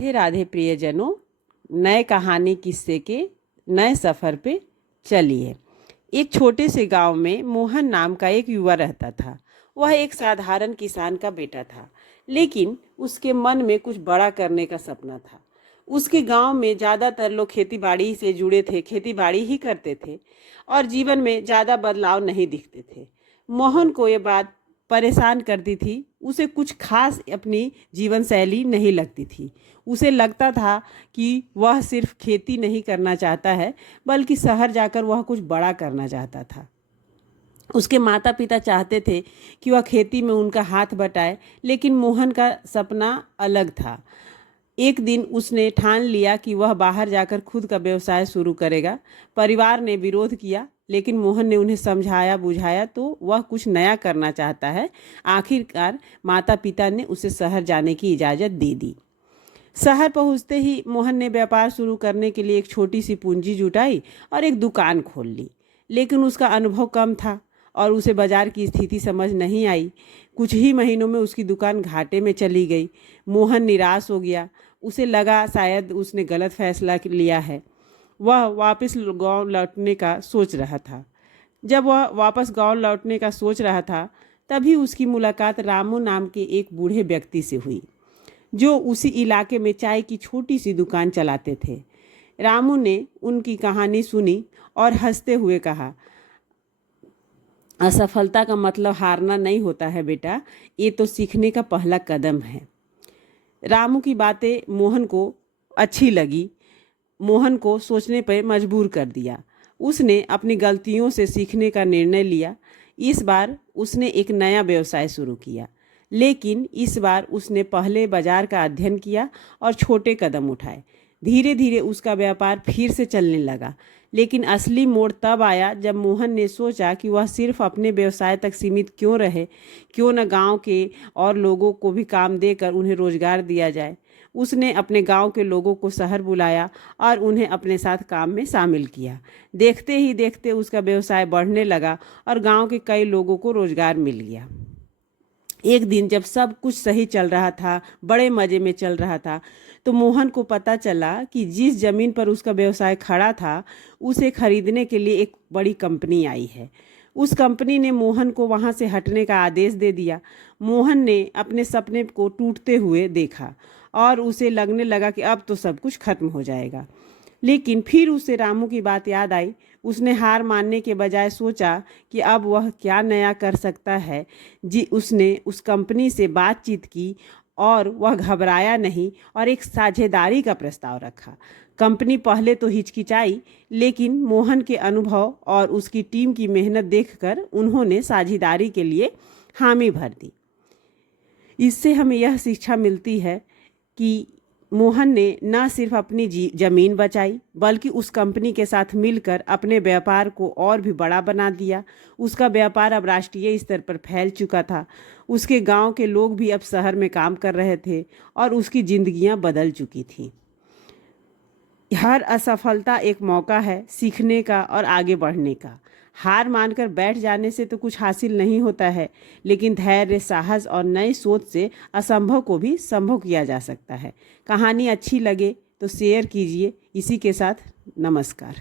राधे राधे प्रियजनों, नए कहानी किस्से के नए सफ़र पे चलिए। एक छोटे से गांव में मोहन नाम का एक युवा रहता था। वह एक साधारण किसान का बेटा था, लेकिन उसके मन में कुछ बड़ा करने का सपना था। उसके गांव में ज़्यादातर लोग खेती बाड़ी से जुड़े थे, खेती बाड़ी ही करते थे और जीवन में ज़्यादा बदलाव नहीं दिखते थे। मोहन को ये बात परेशान करती थी। उसे कुछ खास अपनी जीवन शैली नहीं लगती थी। उसे लगता था कि वह सिर्फ खेती नहीं करना चाहता है, बल्कि शहर जाकर वह कुछ बड़ा करना चाहता था। उसके माता पिता चाहते थे कि वह खेती में उनका हाथ बटाए, लेकिन मोहन का सपना अलग था। एक दिन उसने ठान लिया कि वह बाहर जाकर खुद का व्यवसाय शुरू करेगा। परिवार ने विरोध किया, लेकिन मोहन ने उन्हें समझाया बुझाया तो वह कुछ नया करना चाहता है। आखिरकार माता पिता ने उसे शहर जाने की इजाज़त दे दी। शहर पहुंचते ही मोहन ने व्यापार शुरू करने के लिए एक छोटी सी पूंजी जुटाई और एक दुकान खोल ली। लेकिन उसका अनुभव कम था और उसे बाजार की स्थिति समझ नहीं आई। कुछ ही महीनों में उसकी दुकान घाटे में चली गई। मोहन निराश हो गया। उसे लगा शायद उसने गलत फैसला लिया है। वह वापस गांव लौटने का सोच रहा था। जब वह वापस गांव लौटने का सोच रहा था, तभी उसकी मुलाकात रामू नाम के एक बूढ़े व्यक्ति से हुई, जो उसी इलाके में चाय की छोटी सी दुकान चलाते थे। रामू ने उनकी कहानी सुनी और हंसते हुए कहा, असफलता का मतलब हारना नहीं होता है बेटा, ये तो सीखने का पहला कदम है। रामू की बातें मोहन को अच्छी लगी। मोहन को सोचने पर मजबूर कर दिया। उसने अपनी गलतियों से सीखने का निर्णय लिया। इस बार उसने एक नया व्यवसाय शुरू किया, लेकिन इस बार उसने पहले बाजार का अध्ययन किया और छोटे कदम उठाए। धीरे धीरे उसका व्यापार फिर से चलने लगा। लेकिन असली मोड़ तब आया जब मोहन ने सोचा कि वह सिर्फ अपने व्यवसाय तक सीमित क्यों रहे, क्यों न गांव के और लोगों को भी काम देकर उन्हें रोजगार दिया जाए। उसने अपने गांव के लोगों को शहर बुलाया और उन्हें अपने साथ काम में शामिल किया। देखते ही देखते उसका व्यवसाय बढ़ने लगा और गांव के कई लोगों को रोजगार मिल गया। एक दिन जब सब कुछ सही चल रहा था, बड़े मज़े में चल रहा था, तो मोहन को पता चला कि जिस ज़मीन पर उसका व्यवसाय खड़ा था, उसे खरीदने के लिए एक बड़ी कंपनी आई है। उस कंपनी ने मोहन को वहाँ से हटने का आदेश दे दिया। मोहन ने अपने सपने को टूटते हुए देखा और उसे लगने लगा कि अब तो सब कुछ खत्म हो जाएगा। लेकिन फिर उसे रामू की बात याद आई। उसने हार मानने के बजाय सोचा कि अब वह क्या नया कर सकता है। उसने उस कंपनी से बातचीत की और वह घबराया नहीं और एक साझेदारी का प्रस्ताव रखा। कंपनी पहले तो हिचकिचाई, लेकिन मोहन के अनुभव और उसकी टीम की मेहनत देखकर उन्होंने साझेदारी के लिए हामी भर दी। इससे हमें यह शिक्षा मिलती है कि मोहन ने न सिर्फ अपनी ज़मीन बचाई, बल्कि उस कंपनी के साथ मिलकर अपने व्यापार को और भी बड़ा बना दिया। उसका व्यापार अब राष्ट्रीय स्तर पर फैल चुका था। उसके गांव के लोग भी अब शहर में काम कर रहे थे और उसकी जिंदगियां बदल चुकी थीं। हर असफलता एक मौका है सीखने का और आगे बढ़ने का। हार मानकर बैठ जाने से तो कुछ हासिल नहीं होता है, लेकिन धैर्य, साहस और नई सोच से असंभव को भी संभव किया जा सकता है। कहानी अच्छी लगे तो शेयर कीजिए। इसी के साथ नमस्कार।